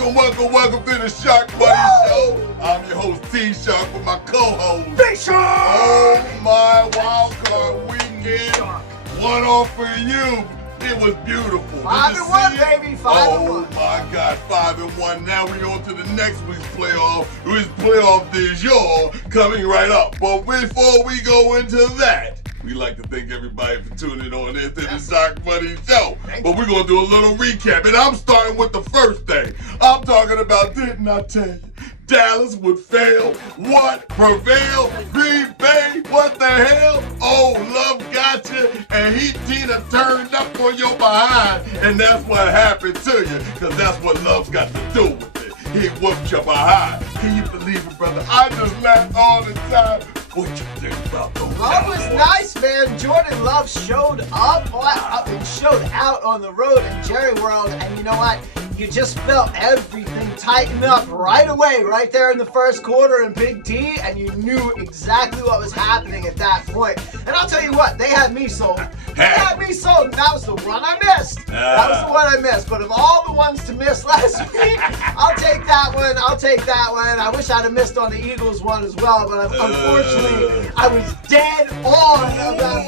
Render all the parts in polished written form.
Welcome to the Sharkmoney Show. I'm your host, T-Shark, with my co-host, Big Shark! Oh my Wildcard weekend. One off for you. It was beautiful. 5-1, baby. 5-1. Oh my God, 5-1. Now we're on to the next week's playoff. This playoff du jour coming right up. But before we go into that, we like to thank everybody for tuning on into the Sharkmoney Show. But we're going to do a little recap. And I'm starting with the first thing. I'm talking about, didn't I tell you? Dallas would fail. What? Prevail? Green Bay? What the hell? Oh, love got you. And Tina turned up on your behind. And that's what happened to you. Because that's what love's got to do with it. He whooped your behind. Can you believe it, brother? I just laugh all the time. What you think about those? Love was nice, man. Jordan Love showed up and showed out on the road in Jerry World, and you know what? You just felt everything tighten up right away, right there in the first quarter in Big T, and you knew exactly what was happening at that point. And I'll tell you what, they had me sold. They had me sold, and that was the one I missed. That was the one I missed. But of all the ones to miss last week, I'll take that one. I'll take that one. I wish I'd have missed on the Eagles one as well, but unfortunately, I was dead on about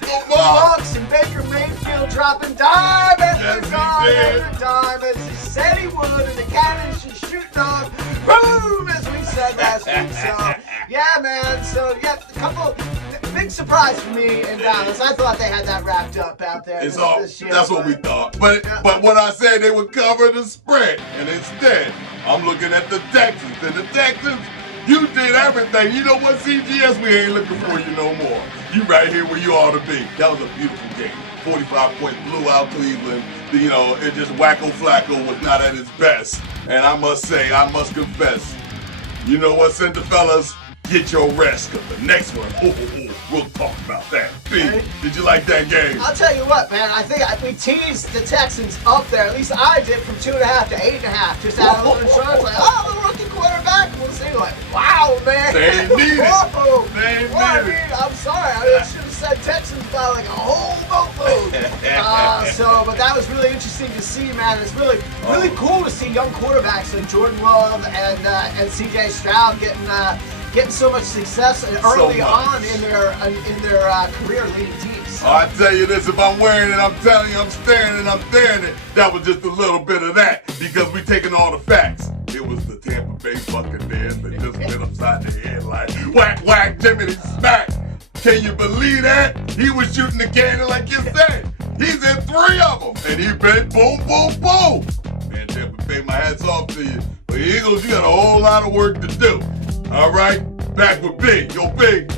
the Bucs and Baker Mayfield dropping dime after dime after dime as he said he would, and the cannons just shooting on boom, as we said last week. So, yeah, man. So, yeah, a couple big surprise for me in Dallas. I thought they had that wrapped up out there this year. That's what we thought. But what I said, they would cover the spread, and instead, I'm looking at the Texans, and the Texans, you did everything. You know what, CGS? We ain't looking for you no more. You right here where you ought to be. That was a beautiful game. 45-point blew out Cleveland. You know, it just Wacko Flacco was not at his best. And I must say, I must confess, you know what, Center fellas? Get your rest, because the next one, we'll talk about that. B, did you like that game? I'll tell you what, man. I think we teased the Texans up there. At least I did, from 2.5 to 8.5. Just out of a little insurance, like, oh, the rookie quarterback. We'll see. Like, wow, man. They ain't need it. Whoa. They ain't I need mean, it. I'm sorry. I should have said Texans by like a whole boatload. But that was really interesting to see, man. It's really cool to see young quarterbacks like Jordan Love and C.J. Stroud getting so much success early on in their career leading teams. I tell you this, if I'm wearing it, I'm telling you, I'm staring and I'm staring it. That was just a little bit of that, because we taking all the facts. It was the Tampa Bay Buccaneers that just went upside the head like whack, whack, Jiminy smack. Can you believe that? He was shooting the cannon like you said. He's in 3 of them, and he been boom, boom, boom. Man, Tampa Bay, my hat's off to you. But Eagles, you got a whole lot of work to do. All right, back with Big. Yo, Big,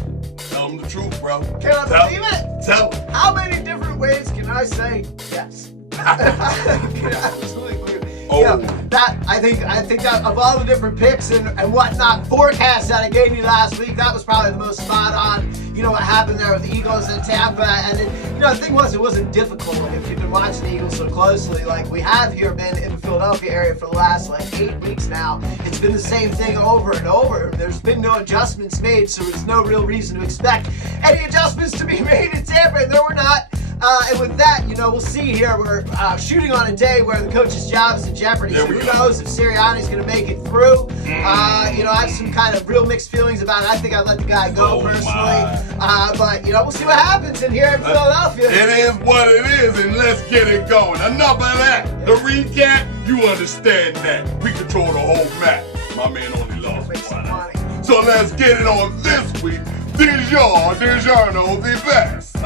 tell them the truth, bro. Can I believe it? Tell them. How many different ways can I say yes? I can absolutely believe it. Oh. You know, I think that of all the different picks and whatnot, forecasts that I gave you last week, that was probably the most spot on. You know what happened there with the Eagles and Tampa, and the thing was, it wasn't difficult if you've been watching the Eagles so closely, like we have here, been in the Philadelphia area for the last 8 weeks now. It's been the same thing over and over. There's been no adjustments made, so there's no real reason to expect any adjustments to be made in Tampa, and there were not. And with that, we'll see here. We're shooting on a day where the coach's job is in jeopardy. So who knows if Sirianni's going to make it through. I have some kind of real mixed feelings about it. I think I'd let the guy go personally. But, we'll see what happens in here in Philadelphia. It is what it is, and let's get it going. Enough of that. The recap, you understand that. We control the whole map. My man only lost one. So let's get it on this week. DiGiorno, the best.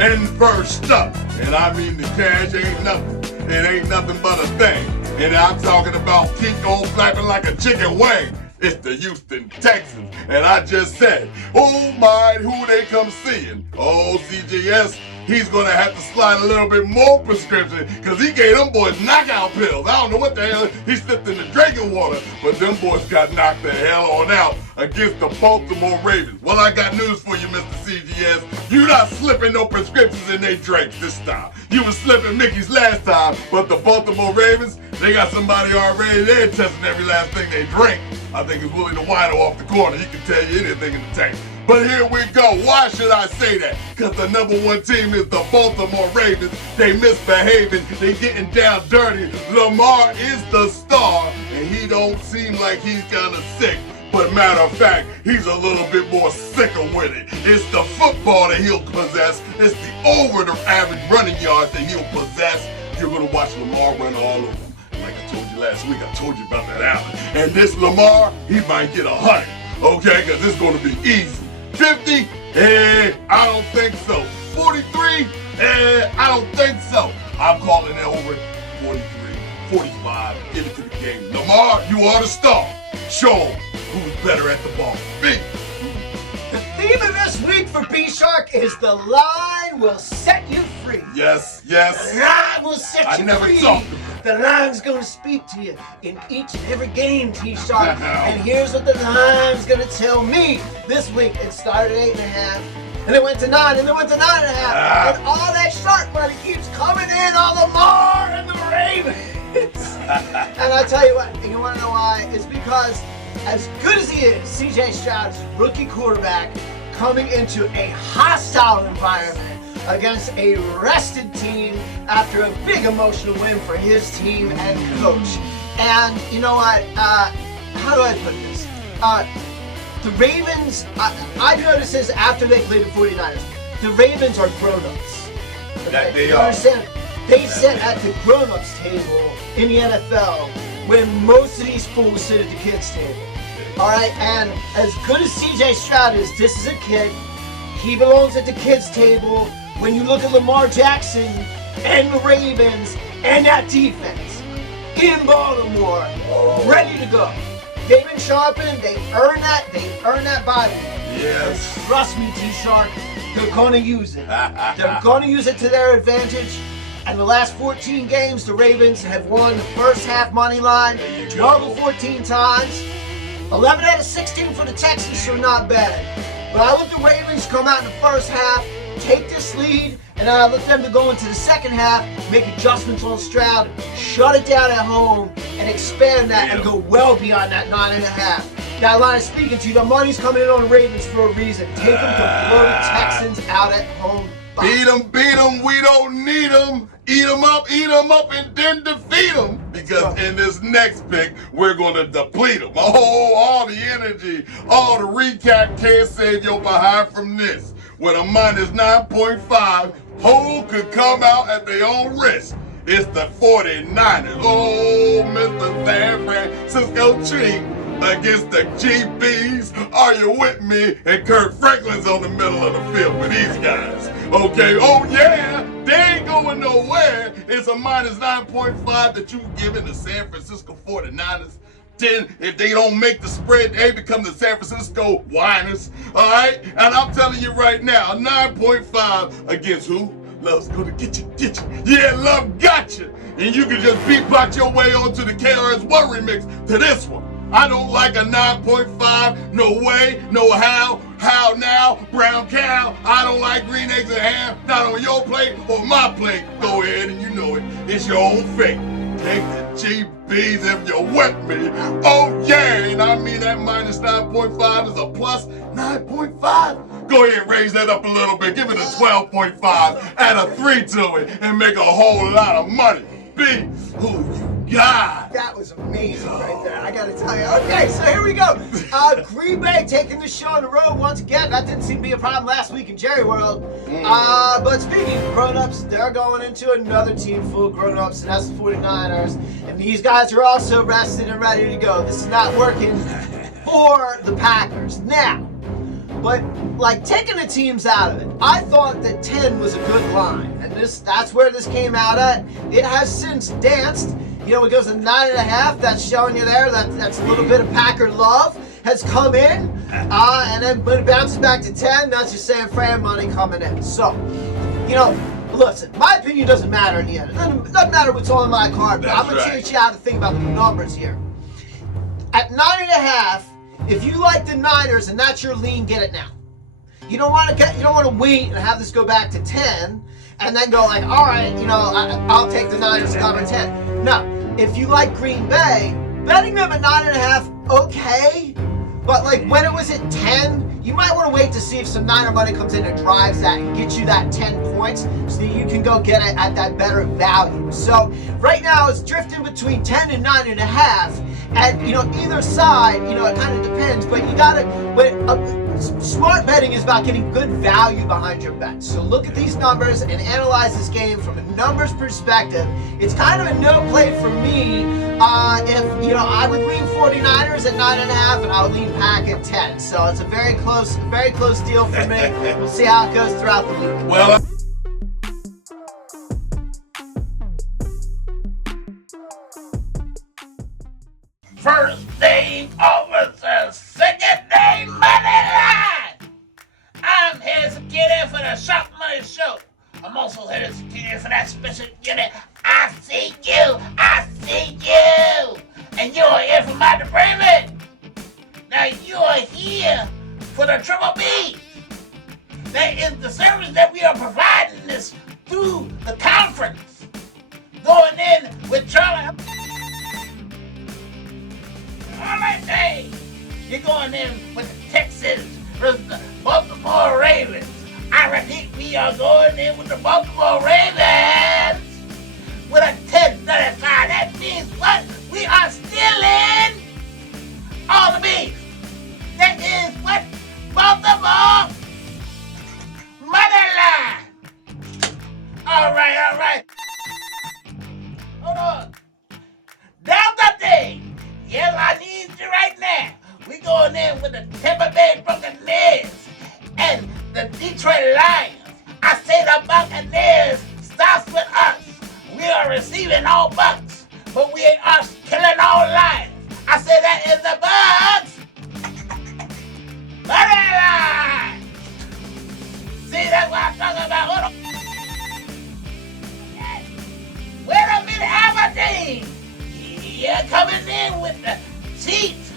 And first up, and I mean the cash ain't nothing. It ain't nothing but a thing. And I'm talking about keep on flapping like a chicken wing. It's the Houston Texans. And I just said, oh my, who they come seeing? Oh, CJS, he's going to have to slide a little bit more prescription, because he gave them boys knockout pills. I don't know what the hell he slipped in the drinking water, but them boys got knocked the hell on out against the Baltimore Ravens. Well, I got news for you, Mr. CGS. You not slipping no prescriptions in they drinks this time. You was slipping Mickey's last time, but the Baltimore Ravens, they got somebody already there testing every last thing they drink. I think it's Willie the Wino off the corner. He can tell you anything in the tank. But here we go. Why should I say that? Because the number one team is the Baltimore Ravens. They misbehaving. They getting down dirty. Lamar is the star, and he don't seem like he's kind of sick. But matter of fact, he's a little bit more sicker with it. It's the football that he'll possess. It's the over the average running yards that he'll possess. You're going to watch Lamar run all over him. Like I told you last week, I told you about that Allen. And this Lamar, he might get 100. Okay, because it's going to be easy. 50? I don't think so. 43? I don't think so. I'm calling it over 43, 45. Give it to the game. Lamar, you are the star. Show him who's better at the ball. Me. The theme of this week for B-Shark is the line will set you free. Yes. The line will set you free. I never talked about it. The line's going to speak to you in each and every game, T-Shark. And here's what the line's going to tell me this week. It started at 8.5, and it went to 9, and it went to 9.5. And all that shark money keeps coming in on Lamar and the Ravens. And I tell you what, you want to know why? It's because as good as he is, C.J. Stroud is a rookie quarterback coming into a hostile environment against a rested team after a big emotional win for his team and coach. And you know what? How do I put this? The Ravens, I've noticed this after they played the 49ers. The Ravens are grown-ups. Okay? That they You are. understand? They sit at the grown-ups table in the NFL when most of these fools sit at the kids' table. All right, and as good as C.J. Stroud is, this is a kid. He belongs at the kids' table. When you look at Lamar Jackson and the Ravens and that defense in Baltimore, ready to go. They've been sharpened. They earned that body. Yes. And trust me, T-Shark, they're gonna use it. They're gonna use it to their advantage. And the last 14 games, the Ravens have won the first half money line 12 of 14 times. 11 out of 16 for the Texans, so not bad. But I look at the Ravens come out in the first half, take this lead, and then I look them to go into the second half, make adjustments on Stroud, shut it down at home, and expand that and go well beyond that 9.5. That line is speaking to you. The money's coming in on the Ravens for a reason. Take them to blow the Texans out at home. Beat them, we don't need them. Eat them up, and then defeat them. Because in this next pick, we're going to deplete them. Oh, all the energy, all the recap can't save your behind from this. With a minus 9.5, who could come out at their own risk? It's the 49ers. Oh, Mr. San Francisco Chief against the GBs. Are you with me? And Kirk Franklin's on the middle of the field with these guys. Okay, oh yeah, they ain't going nowhere. It's a minus 9.5 that you've given the San Francisco 49ers. Then, if they don't make the spread, they become the San Francisco Whiners. All right? And I'm telling you right now, a 9.5 against who? Love's gonna get you. Yeah, Love got you. And you can just beatbox your way onto the KRS-One remix to this one. I don't like a 9.5. No way, no how. How now, brown cow? I don't like green eggs and ham. Not on your plate or my plate. Go ahead and you know it. It's your own fate. Take the GBs if you're with me. Oh yeah, and I mean that minus 9.5 is a plus 9.5. Go ahead and raise that up a little bit. Give it a 12.5. Add a 3 to it and make a whole lot of money. B, who you got? That was amazing right there, I gotta tell you. Okay, so here we go. Green Bay taking the show on the road once again. That didn't seem to be a problem last week in Jerry World. But speaking of grown-ups, they're going into another team full of grown-ups, and that's the 49ers. And these guys are also rested and ready to go. This is not working for the Packers. Now, but like taking the teams out of it, I thought that 10 was a good line. And that's where this came out at. It has since danced. You know, it goes to 9.5. That's showing you there. That's a little bit of Packer love has come in. And then when it bounces back to 10, that's just San Fran money coming in. So, you know, listen, my opinion doesn't matter in the end. It doesn't matter what's on my card, but I'm going to teach you how to think about the numbers here. At 9.5, if you like the Niners and that's your lean, get it now. You don't want to wait and have this go back to 10 and then go like, all right, you know, I'll take the Niners to cover 10. No, if you like Green Bay, betting them at 9.5, okay, But like when it was at 10, you might want to wait to see if some Niner money comes in and drives that and gets you that 10 points so that you can go get it at that better value. So right now it's drifting between 10 and 9.5. And, you know, either side, you know, it kind of depends, but you got to, smart betting is about getting good value behind your bets. So look at these numbers and analyze this game from a numbers perspective. It's kind of a no play for me. If, you know, I would lean 49ers at 9.5 and I would lean Pack at 10. So it's a very close deal for me. We'll see how it goes throughout the week. Well, First name officer, second name money line. I'm here to get in for the Sharkmoney show. I'm also here to get in for that special unit. I see you, and you are here for my depravement. Now you are here for the Triple B. That is the service that we are providing this through the conference. Going in with Charlie. All right, hey, you're going in with the Texans versus the Baltimore Ravens. I repeat, we are going in with the Baltimore Ravens with a 10.35. That means what? We are stealing all the beef. That is what? Baltimore money line. All right. Hold on. Down the thing. Yes, I need you right now. We going in with the Tampa Bay Buccaneers and the Detroit Lions. I say the Buccaneers starts with us. We are receiving all Bucks, but we are killing all Lions. I say that is the Bucks. Money line. See, that's what I'm talking about. Hold on. Wait a minute, Aberdeen. You're coming in with the Chiefs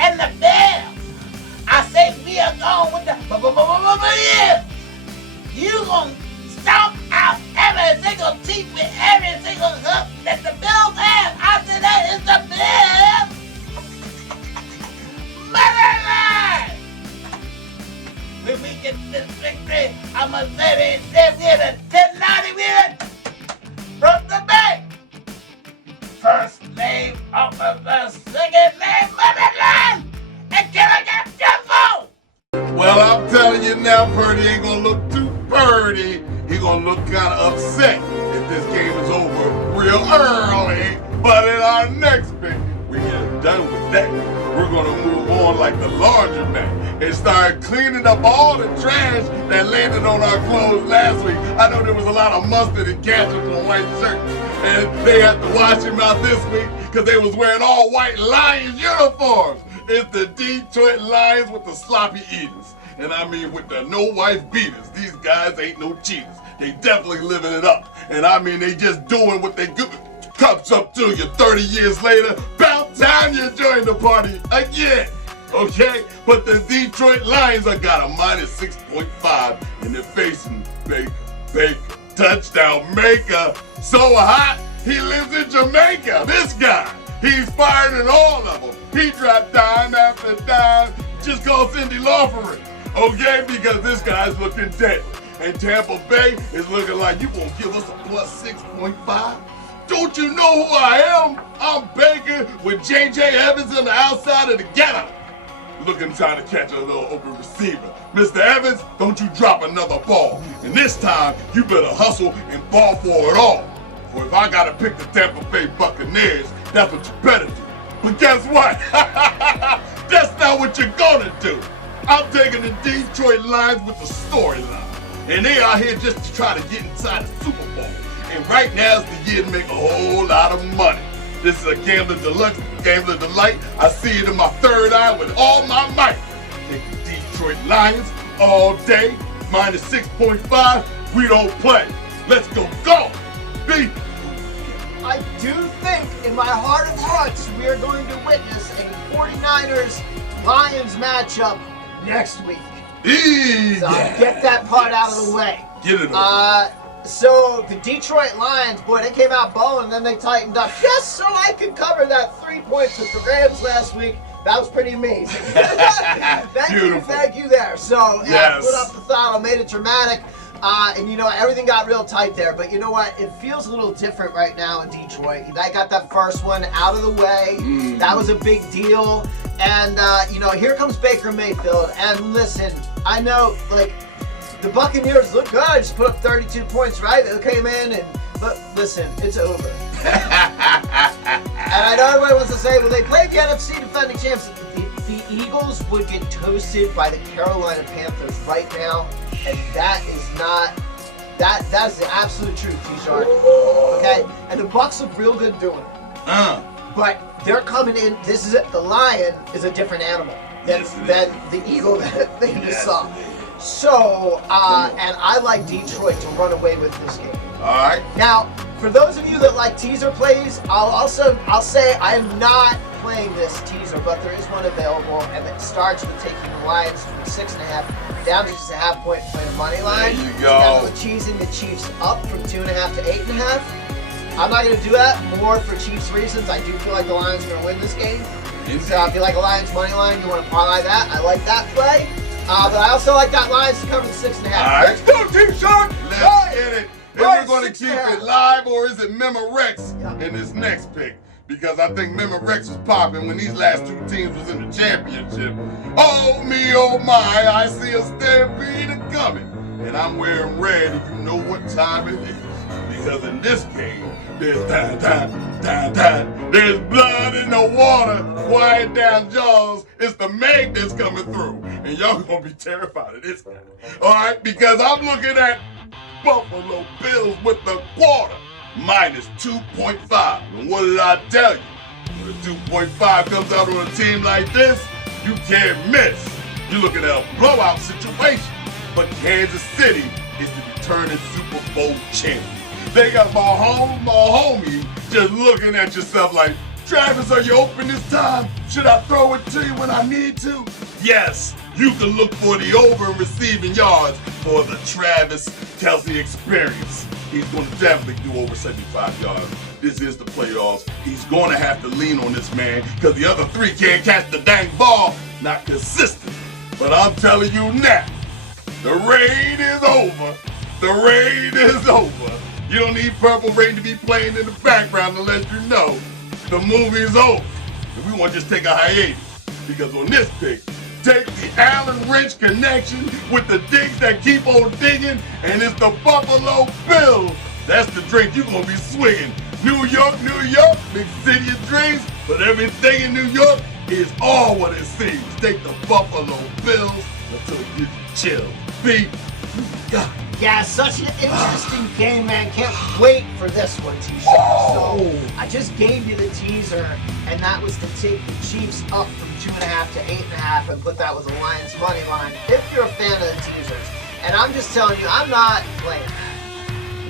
and the Bears. I say we are going with the Buccaneers. You gonna stomp out every single team with every single hook that the Bills have. I say that is the Bills. Money line. When we get this victory, I'ma say we're the 1090 with from the bank. First name officer, second name money line, and can I get your vote? Well, I'm telling you now, Purdy ain't gonna look too purdy. He gonna look kind of upset if this game is over real early. But in our next pick, we get done with that. We're gonna move on like the laundromat and start cleaning up all the trash that landed on our clothes last week. I know there was a lot of mustard and ketchup on white shirts, and they had to wash him out this week because they was wearing all white Lions uniforms. It's the Detroit Lions with the sloppy eaters. And I mean with the no-wife beaters. These guys ain't no cheaters. They definitely living it up. And I mean they just doing what they good. Cups up to you 30 years later. About time you join the party again. Okay? But the Detroit Lions have got a minus 6.5 and they're facing Baker. Touchdown maker. So hot, he lives in Jamaica. This guy, he's fired in all of them. He dropped dime after dime just called Cindy Laughering. Okay? Because this guy's looking dead. And Tampa Bay is looking like you gonna give us a plus 6.5? Don't you know who I am? I'm Baker with J.J. Evans on the outside of the ghetto. Looking trying to catch a little open receiver. Mr. Evans, don't you drop another ball. And this time, you better hustle and ball for it all. For if I gotta pick the Tampa Bay Buccaneers, that's what you better do. But guess what? That's not what you're gonna do. I'm taking the Detroit Lions with the storyline. And they are here just to try to get inside the Super Bowl. And right now is the year to make a whole lot of money. This is a gambler deluxe, gambler delight. I see it in my third eye with all my might. Take the Detroit Lions all day, minus 6.5. We don't play. Let's go. Beat. I do think in my heart of hearts we are going to witness a 49ers-Lions matchup next week. So get that part out of the way. Get it over. So the Detroit Lions, boy, they came out balling, then they tightened up just so I could cover that 3 points with the Rams last week. That was pretty amazing. Thank you there. So, Yes. put up the throttle, made it dramatic. And you know, everything got real tight there. But you know what? It feels a little different right now in Detroit. I got that first one out of the way. That was a big deal. And, you know, here comes Baker Mayfield. And listen, I know, like, the Buccaneers look good. Just put up 32 points, right? They came in, but listen, it's over. And I know everybody wants to say, well, they played the NFC defending champs. The Eagles would get toasted by the Carolina Panthers right now. And that is not, that is the absolute truth, T-Shark. Okay? And the Bucs look real good doing it. But they're coming in, the Lion is a different animal than the Eagle that they just saw. So, and I like Detroit to run away with this game. All right. Now, for those of you that like teaser plays, I'll say I am not playing this teaser, but there is one available, and it starts with taking the Lions from 6.5 down to just a half point and playing a money line. There you go. And cheesing the Chiefs up from 2.5 to 8.5. I'm not going to do that more for Chiefs reasons. I do feel like the Lions are going to win this game. So if you like a Lions money line, you want to parlay that. I like that play. But I also like that Lions to cover the 6.5. All right, let's go, T-Shark. Let's get it. Is we going to keep it live, or is it Memorex in this next pick? Because I think Memorex was popping when these last two teams was in the championship. Oh me, oh my, I see a stampede coming. And I'm wearing red, and you know what time it is. Because in this game, there's there's blood in the water. Quiet down, Jaws. It's the Meg that's coming through. And y'all gonna be terrified of this guy. Alright, because I'm looking at Buffalo Bills with the quarter. Minus 2.5. And what did I tell you? When a 2.5 comes out on a team like this, you can't miss. You're looking at a blowout situation. But Kansas City is the returning Super Bowl champion. They got my homie, just looking at yourself like, Travis, are you open this time? Should I throw it to you when I need to? Yes, you can look for the over in receiving yards for the Travis Kelce experience. He's going to definitely do over 75 yards. This is the playoffs. He's going to have to lean on this man because the other three can't catch the dang ball. Not consistent. But I'm telling you now, the rain is over. The rain is over. You don't need Purple Rain to be playing in the background to let you know the movie's over. And we want to just take a hiatus because on this pick, take the Allen Wrench connection with the digs that keep on digging, and it's the Buffalo Bills. That's the drink you're going to be swinging. New York, big city of dreams, but everything in New York is all what it seems. Take the Buffalo Bills until it gives you chills. B. Yeah, such an interesting game, man. Can't wait for this one, T-Shark. So, I just gave you the teaser, and that was to take the Chiefs up from 2.5 to 8.5 and put that with a Lions money line, if you're a fan of the teasers. And I'm just telling you, I'm not playing that.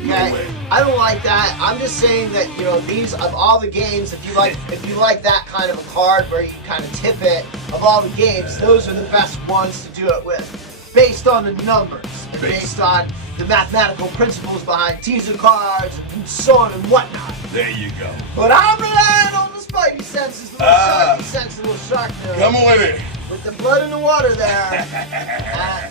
Okay? No way. I don't like that. I'm just saying that, you know, these, of all the games, if you like that kind of a card where you kind of tip it, of all the games, those are the best ones to do it with, based on the numbers, and based on the mathematical principles behind teaser cards and so on and whatnot. There you go. But I'm relying on the spidey senses, the little sharky sense, the little shark nose. Come on with it. With the blood in the water there.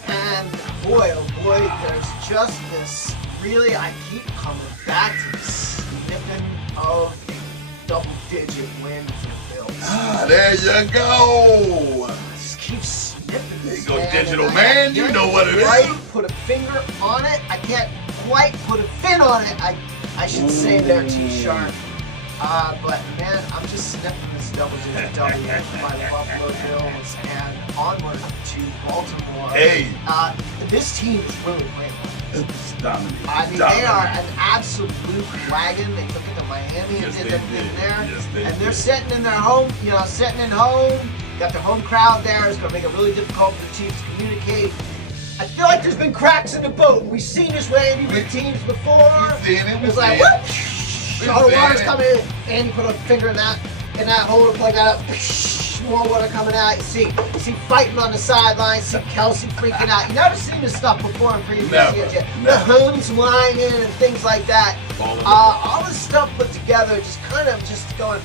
And boy, oh boy, there's just this, really, I keep coming back to this sniffing of a double-digit win for the Bills. There you go. Just keep sniffing There this, you go, man, digital and man. You know what it right, is. put a finger on it. I can't quite put a fin on it. I should say there, T-Shark. But man, I'm just sniffing this double-digit W by the Buffalo Bills and onward to Baltimore. Hey. This team is really playing well. It's dominating. I mean, they are an absolute wagon. They took it to Miami and did their thing there. Yes, they and they're did. sitting in their home, sitting in home. Got their home crowd there. It's going to make it really difficult for the Chiefs to communicate. I feel like there's been cracks in the boat. We've seen this way with teams before. We've seen it. It's like, whoop! All the water's coming in. And you put a finger in that hole to plug that up. More water coming out. You see fighting on the sidelines. See Kelce freaking out. You never seen this stuff before in previous years yet. The homes whining and things like that. All this stuff put together, just kind of just going.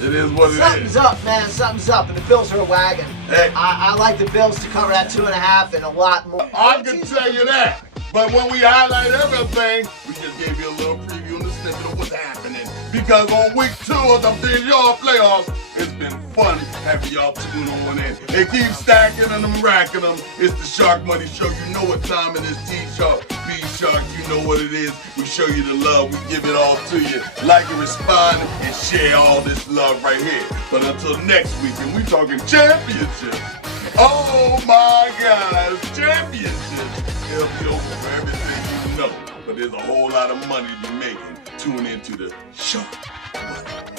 It is what it Something's is. up, man. Something's up, and the Bills are a wagon. Hey. I like the Bills to cover that 2.5 and a lot more. I can tell you that. But when we highlight everything, we just gave you a little preview and a snippet of what's happening. Because on week 2 of the Big-Yard playoffs, it's been fun having y'all tune on in. They keep stacking and them racking them. It's the Shark Money Show. You know what time it is, T-Shark, B-Shark. You know what it is. We show you the love. We give it all to you. Like and respond and share all this love right here. But until next week, and we talking championships. Oh my gosh, championships. They'll be open for everything you know. But there's a whole lot of money to be making. Tune into the Shark Money